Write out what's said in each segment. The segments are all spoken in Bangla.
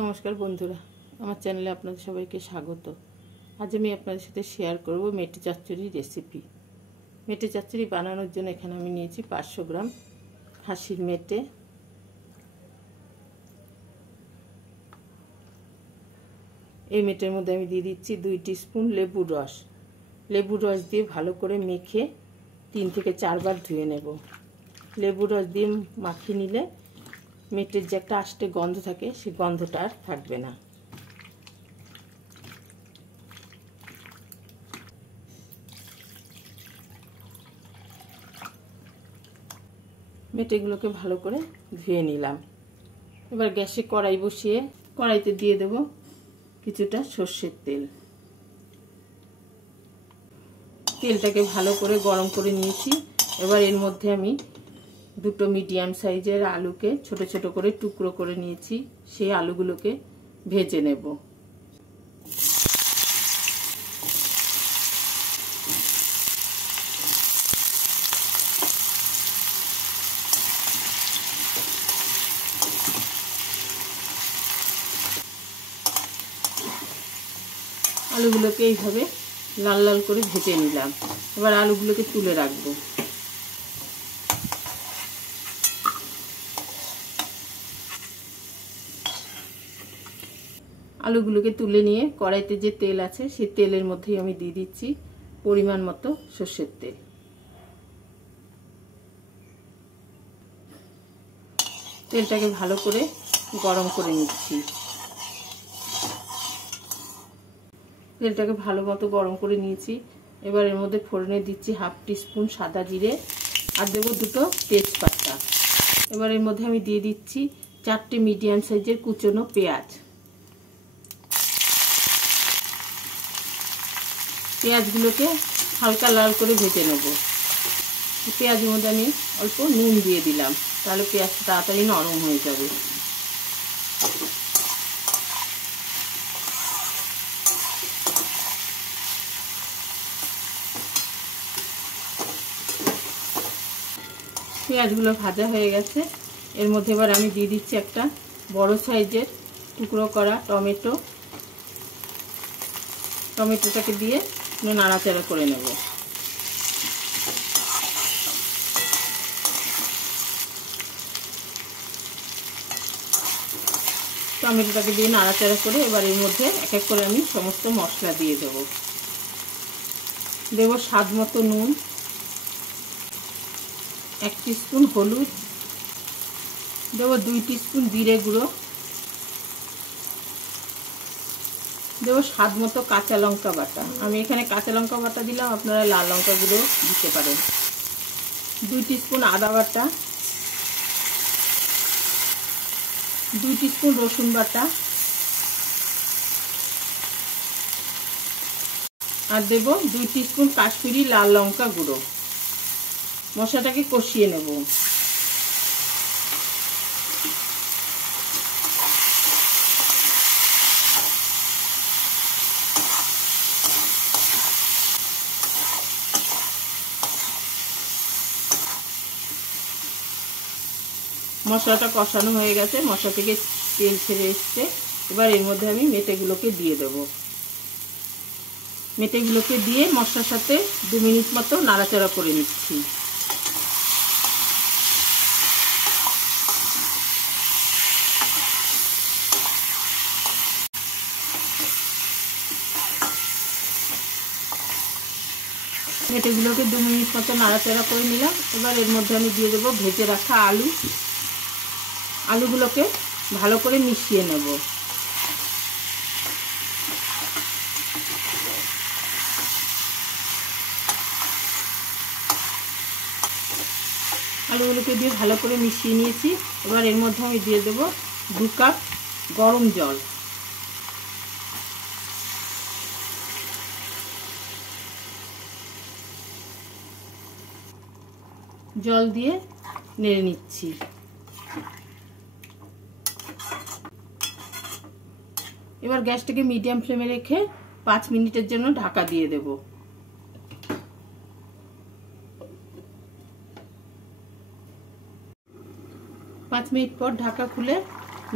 নমস্কার বন্ধুরা, আমার চ্যানেলে আপনাদের সবাইকে স্বাগত। আজ আমি আপনাদের সাথে শেয়ার করব মেটে চচ্চড়ি রেসিপি। মেটে চচ্চড়ি বানানোর জন্য এখানে আমি নিয়েছি 500 গ্রাম খাসির মেটে। এই মেটের মধ্যে আমি দিয়ে দিচ্ছি 2 টিস্পুন লেবুর রস। লেবুর রস দিয়ে ভালো করে মেখে 3 থেকে 4 বার ধুয়ে নেব। লেবুর রস দিয়ে মাখিয়ে নিলে মেটের যে একটা আষ্টে গন্ধ থাকে সেই গন্ধটা আর থাকবে না। মেটেগুলোকে ভালো করে ধুয়ে নিলাম। এবার গ্যাসে কড়াই বসিয়ে কড়াইতে দিয়ে দেব কিছুটা সর্ষের তেল। তেলটাকে ভালো করে গরম করে নিয়েছি। এবার এর মধ্যে আমি 2 মিডিয়াম সাইজের আলুকে ছোট ছোট করে টুকরো করে নিয়েছি। সেই আলুগুলোকে ভেজে নেব। আলুগুলোকে এইভাবে লাল লাল করে ভেজে নিলাম। এবার আলুগুলোকে তুলে রাখবো। আলুগুলোকে তুলে নিয়ে কড়াইতে যে তেল আছে সেই তেলের মধ্যেই আমি দিয়ে দিচ্ছি পরিমাণ মতো সর্ষের তেল। তেলটাকে ভালো করে গরম করে নিচ্ছি। তেলটাকে ভালো মতো গরম করে নিয়েছি। এবার এর মধ্যে ফোড়নে দিচ্ছি 1/2 টিস্পুন সাদা জিরে আর দেবো 2 তেজপাতা। এবার এর মধ্যে আমি দিয়ে দিচ্ছি 4টে মিডিয়াম সাইজের কুচনো পেঁয়াজ। পেঁয়াজগুলোকে হালকা লাল করে ভেজে নেব। পেঁয়াজের মধ্যে আমি অল্প নুন দিয়ে দিলাম, তাহলে পেঁয়াজটা তাড়াতাড়ি নরম হয়ে যাবে। পেঁয়াজগুলো ভাজা হয়ে গেছে। এর মধ্যে এবার আমি দিয়ে দিচ্ছি একটা বড় সাইজের টুকরো করা টমেটো। টমেটোটাকে দিয়ে নাড়াচাড়া করে নেব। টমেটোটাকে দিয়ে নাড়াচাড়া করে এবার এর মধ্যে এক এক করে আমি সমস্ত মশলা দিয়ে দেব। দেব স্বাদ মতো নুন, 1 টিস্পুন হলুদ, দেব 2 টিস্পুন জিরে গুঁড়ো, দেব স্বাদ মতো কাঁচা লঙ্কা বাটা। আমি এখানে কাঁচা লঙ্কা বাটা দিলাম, আপনারা লাল লঙ্কা গুঁড়ো দিতে পারেন। 2 টিস্পুন আদা বাটা, 2 টিস্পুন রসুন বাটা আর দেব 2 টিস্পুন কাশ্মীরি লাল লঙ্কা গুঁড়ো। মশলাটাকে কষিয়ে নেব। মশলাটা কষানো হয়ে গেছে, মশলা থেকে তেল ছেড়ে এসছে। এবার এর মধ্যে আমি মেটেগুলোকে দিয়ে দেব। মেটেগুলোকে দিয়ে মশলার সাথে 2 মিনিট মতো নাড়াচাড়া করে নিচ্ছি। মেটেগুলোকে 2 মিনিট মতো নাড়াচাড়া করে নিলাম। এবার এর মধ্যে আমি দিয়ে দেবো ভেজে রাখা আলু। আলুগুলোকে ভালো করে মিশিয়ে নেব। আলুগুলোকে দিয়ে ভালো করে মিশিয়ে নিয়েছি। এবার এর মধ্যে আমি দিয়ে দেব 2 কাপ গরম জল। জল দিয়ে নেড়ে নিচ্ছি। এবার গ্যাসটাকে মিডিয়াম ফ্লেমে রেখে 5 মিনিটের জন্য ঢাকা দিয়ে দেব। 5 মিনিট পর ঢাকা খুলে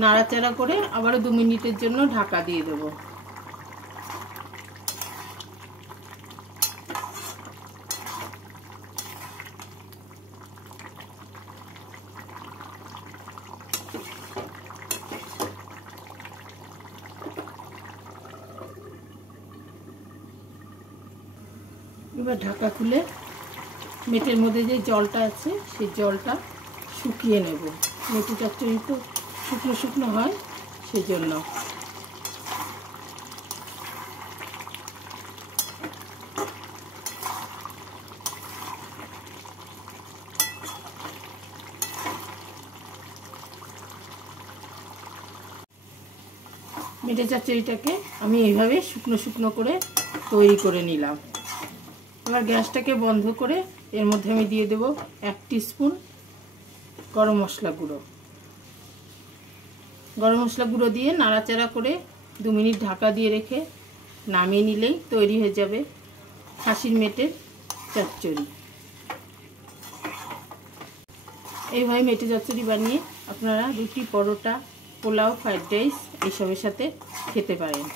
নাড়াচাড়া করে আবারও 2 মিনিটের জন্য ঢাকা দিয়ে দেব। এবার ঢাকা খুলে মেটের মধ্যে যে জলটা আছে সেই জলটা শুকিয়ে নেব। মেটে চচ্চড়ি তো শুকনো শুকনো হয়, সেজন্য। মেটে চচ্চড়িটাকে আমি এইভাবে শুকনো শুকনো করে তৈরি করে নিলাম। এবার গ্যাসটাকে বন্ধ করে এর মধ্যে আমি দিয়ে দেব 1 টিস্পুন গরম মশলা গুঁড়ো। গরম মশলা গুঁড়ো দিয়ে নাড়াচাড়া করে 2 মিনিট ঢাকা দিয়ে রেখে নামিয়ে নিলেই তৈরি হয়ে যাবে খাসির মেটের চচ্চড়ি। এইভাবে মেটে চচ্চড়ি বানিয়ে আপনারা রুটি, পরোটা, পোলাও, ফ্রাইড রাইস এইসবের সাথে খেতে পারেন।